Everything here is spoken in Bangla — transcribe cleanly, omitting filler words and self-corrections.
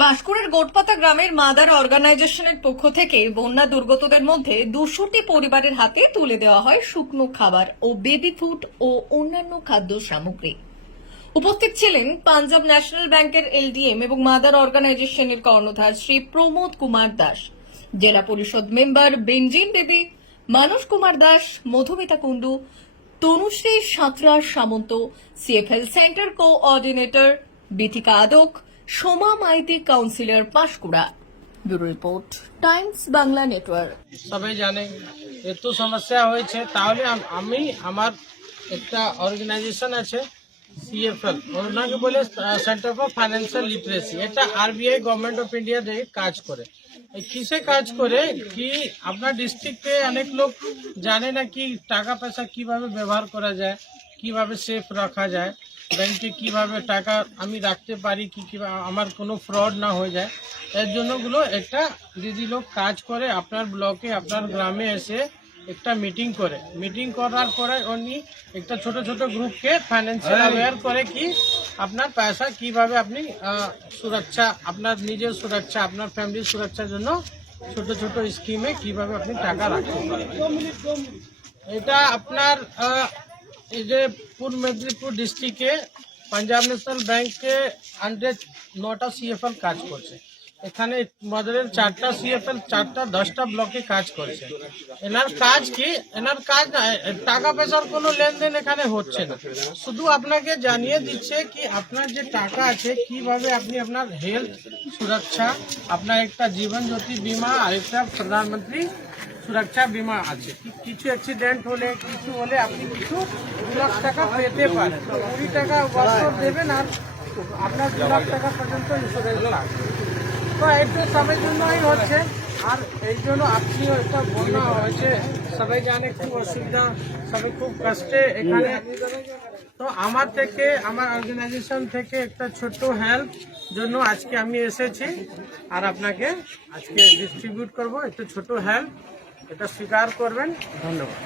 পাঁশকুড়ার গোটপাতা গ্রামের মাদার অর্গানাইজেশনের পক্ষ থেকে বন্যা দুর্গতদের মধ্যে 200টি পরিবারের হাতে তুলে দেওয়া হয় শুকনো খাবার ও বেবি ফুড ও অন্যান্য খাদ্য সামগ্রী। উপস্থিত ছিলেন পাঞ্জাব ন্যাশনাল ব্যাংকের এলডিএম এবং মাদার অর্গানাইজেশনের কর্ণধার শ্রী প্রমোদ কুমার দাস, জেলা পরিষদ member Benjin Devi, Manas Kumar Das, Madhumita Kundu, Tanushree Santra Samanta, CFL centre coordinator Bithika Adak, Soma Maity, councillor Panskura. Bureau report, times Bangla network. সবাই জানে এত সমস্যা হয়েছে, তাহলে আমি আমার একটা অর্গানাইজেশন আছে সিএফএল, ওনাকে বলে সেন্টার ফর ফাইন্যান্সিয়াল লিটারেসি। এটা আরবিআই গভর্নমেন্ট অফ ইন্ডিয়া থেকে কাজ করে। কিসে কাজ করে কি আপনার ডিস্ট্রিক্টে অনেক লোক জানে না কি টাকা পয়সা কিভাবে ব্যবহার করা যায়, কিভাবে সেফ রাখা যায়, ব্যাংকে কিভাবে টাকা আমি রাখতে পারি, কি আমার কোনো ফ্রড না হয়ে যায়। এর জন্যগুলো একটা দিদি লোক কাজ করে আপনার ব্লকে, আপনার গ্রামে এসে একটা মিটিং করে। মিটিং করার পরে উনি একটা ছোট ছোট গ্রুপকে ফাইন্যান্সিয়াল অ্যাওয়্যার করে কি আপনার পয়সা কিভাবে আপনি সুরক্ষা, আপনার নিজের সুরক্ষা, আপনার ফ্যামিলির সুরক্ষার জন্য ছোট ছোট স্কিমে কিভাবে আপনি টাকা রাখতে পারেন। এটা আপনার এই যে পূর্ব মেদিনীপুর ডিস্ট্রিক্টে পাঞ্জাব ন্যাশনাল ব্যাংকে 9টা সিএফএল কাজ করছে। এখানে মাদারের 4টা সিএফএল 10টা ব্লকে কাজ করছে। এনার কাজ কি, এনার কাজ না টাকা পয়সার কোনো লেনদেন এখানে হচ্ছে না, শুধু আপনাকে জানিয়ে দিচ্ছে কি আপনার যে টাকা আছে কিভাবে আপনি আপনার হেলথ সুরক্ষা, আপনার একটা জীবন জ্যোতি বীমা আর একটা প্রধানমন্ত্রী সুরক্ষা বীমা আছে। কিছু অ্যাক্সিডেন্ট হলে কিছু হলে আপনি কিছু 2 লাখ টাকা পেতে পারেন। 20 টাকা বছর দেবেন আর আপনার 2 লাখ টাকা পর্যন্ত ইন্স্যুরেন্স লাগবে। তো একটু সবার জন্যই হচ্ছে, আর এই জন্য আপনিও একটা বন্যা হয়েছে, সবাই জানে খুব অসুবিধা, সবাই খুব কষ্টে এখানে। তো আমার থেকে, আমার অর্গানাইজেশন থেকে একটা ছোট্ট হেল্প জন্য আজকে আমি এসেছি আর আপনাকে আজকে ডিস্ট্রিবিউট করব একটা ছোট হেল্প, এটা স্বীকার করবেন। ধন্যবাদ।